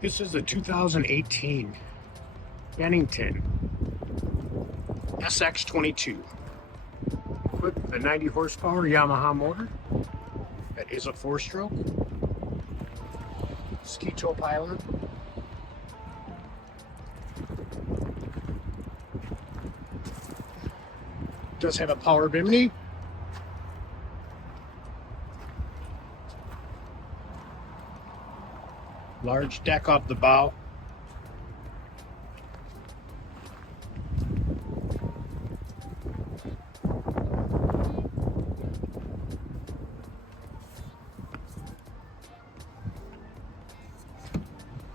This is the 2018 Bennington SX22, equipped with a 90 horsepower Yamaha motor that is a 4-stroke, ski tow pylon, does have a power bimini, large deck off the bow,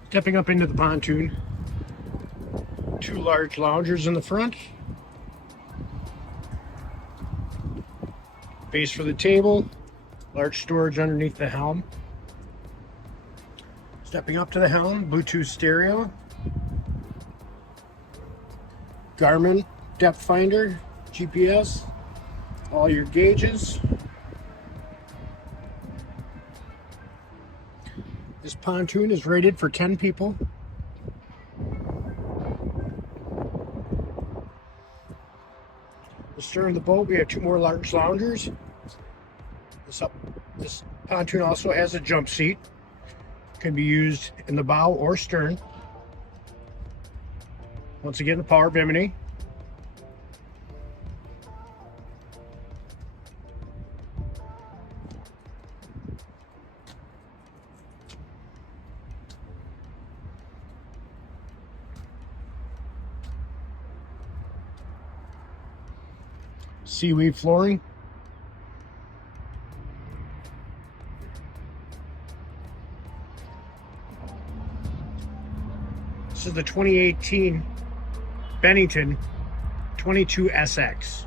stepping up into the pontoon, 2 large loungers in the front, base for the table, large storage underneath the helm. Stepping up to the helm, Bluetooth stereo, Garmin depth finder, GPS, all your gauges. This pontoon is rated for 10 people. The stern of the boat, we have 2 more large loungers. This pontoon also has a jump seat. Can be used in the bow or stern. Once again, the power bimini. Seaweed flooring. This is the 2018 Bennington 22 SX.